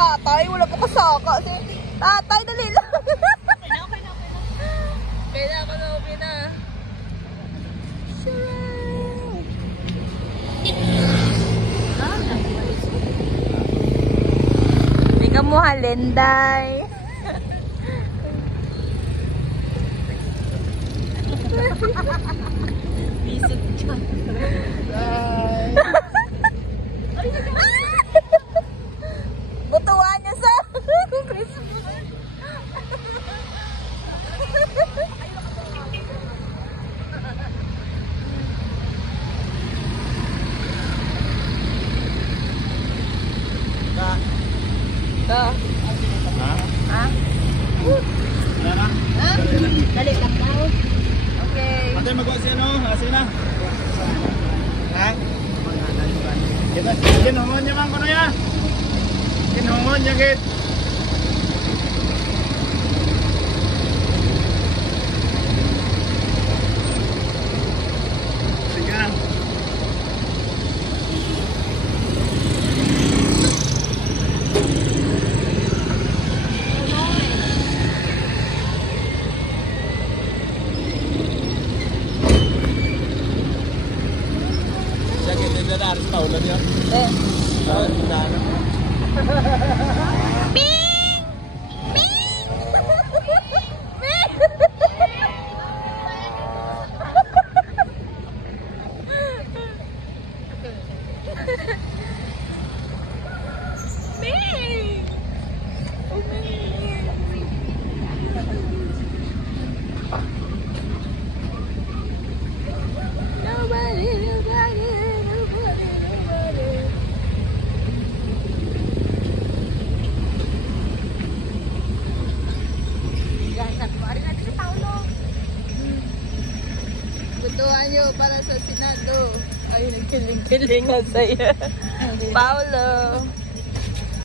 Tatay, wala pa kasaka. Tatay, dali lang. Okay na. Sure. Hindi ka mo halenday. Bisot dyan. Butuan niya sa Facebook. Ha? Dali lang daw. Okay. Patay magawa siya no? Asin na. Ha? Kita, kinungon niya man ko na ya. Kinungon niya git. Sige na. Harus tahu lah dia. Tahu dah. Bing! Bing! Bing! Butuan nyo para sa Senado. Ay, nagkiling-kiling nga sa'yo. Paulo.